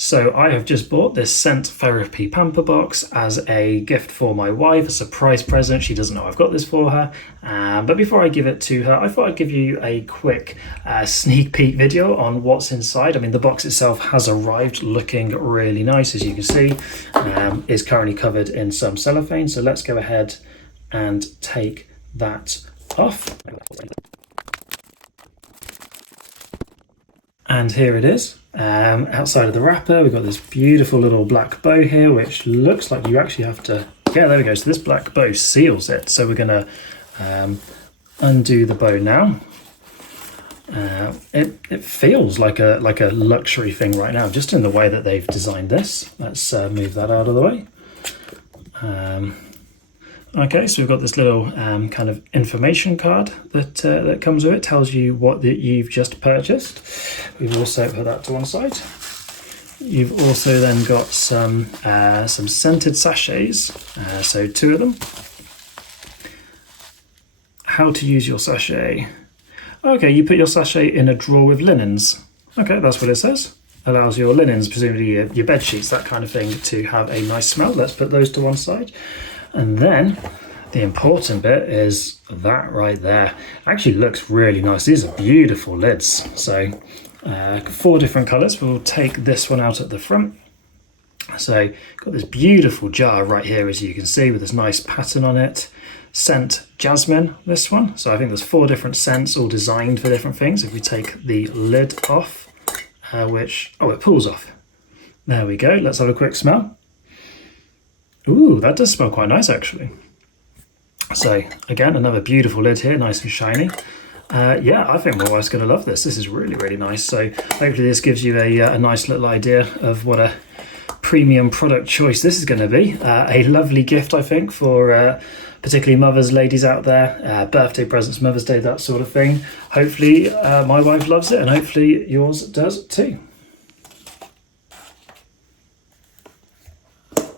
So I have just bought this Scent Therapy pamper box as a gift for my wife, a surprise present. She doesn't know I've got this for her. But before I give it to her, I thought I'd give you a quick sneak peek video on what's inside. I mean, the box itself has arrived looking really nice, as you can see. Is currently covered in some cellophane. So let's go ahead and take that off. And here it is. Outside of the wrapper, we've got this beautiful little black bow here, which looks like you actually have to, yeah, there we go. So this black bow seals it. So we're gonna undo the bow now. It feels like a luxury thing right now, just in the way that they've designed this. Let's move that out of the way. Okay, so we've got this little kind of information card that comes with it, tells you what you've just purchased. We've also put that to one side. You've also then got some scented sachets, so 2 of them. How to use your sachet. Okay, you put your sachet in a drawer with linens. Okay, that's what it says. Allows your linens, presumably your bed sheets, that kind of thing, to have a nice smell. Let's put those to one side. And then the important bit is that right there. Actually looks really nice. These are beautiful lids. So 4 different colours. We'll take this one out at the front. So got this beautiful jar right here, as you can see, with this nice pattern on it. Scent jasmine, this one. So I think there's 4 different scents, all designed for different things. If we take the lid off, it pulls off. There we go. Let's have a quick smell. Ooh, that does smell quite nice, actually. So again, another beautiful lid here, nice and shiny. Yeah, I think my wife's going to love this. This is really, really nice. So hopefully this gives you a nice little idea of what a premium product choice this is going to be. A lovely gift, I think, for particularly mothers, ladies out there, birthday presents, Mother's Day, that sort of thing. Hopefully my wife loves it, and hopefully yours does too.